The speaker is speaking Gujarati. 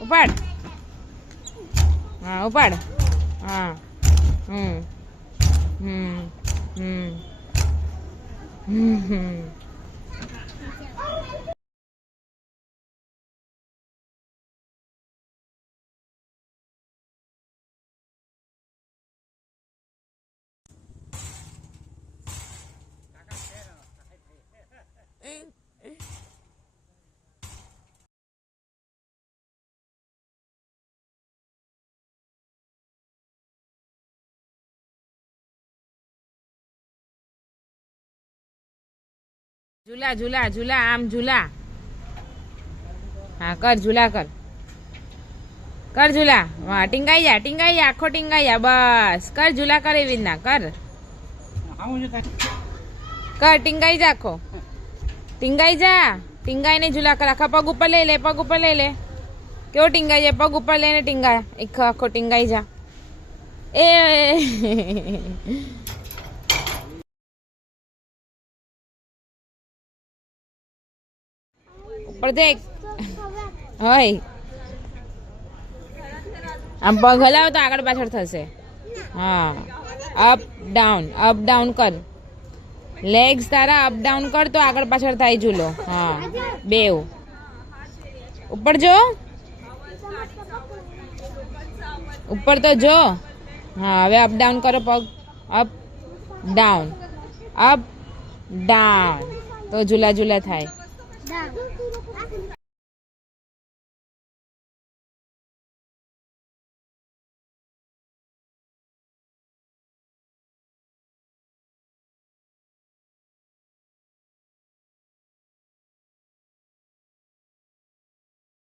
ઉપાડ. હા ઉપાડ. હા. હમ હમ હમ હમ. ઝૂલા ઝૂલા ઝૂલા આમ ઝૂલા. હા કર ઝૂલા કર. કર ઝૂલા. હા ટીંગાઈ જા આખો ટીંગાઈ જા બસ. કર ઝૂલા કર એવી રીતના કર. કર ટીંગાઈ જા આખો. ટીંગાઈ જા. ટીંગાઈને ઝૂલા કર. આખા પગ ઉપર લઈ લે પગ ઉપર લઈ લે. કેવો ટીંગાઈ જાય પગ ઉપર લઈને ટીંગાય આખો ટીંગાઈ જા. એ ઉપર દેખ. હોય આમ પગ હલાવ તો આગળ પાછળ થશે. હા અપ ડાઉન કર. લેગ્સ તારા અપ ડાઉન કર તો આગળ પાછળ થાય ઝૂલો. હા બેવ. ઉપર જો. ઉપર તો જો. હા હવે અપ ડાઉન કરો પગ. અપ ડાઉન તો ઝૂલા ઝૂલા થાય.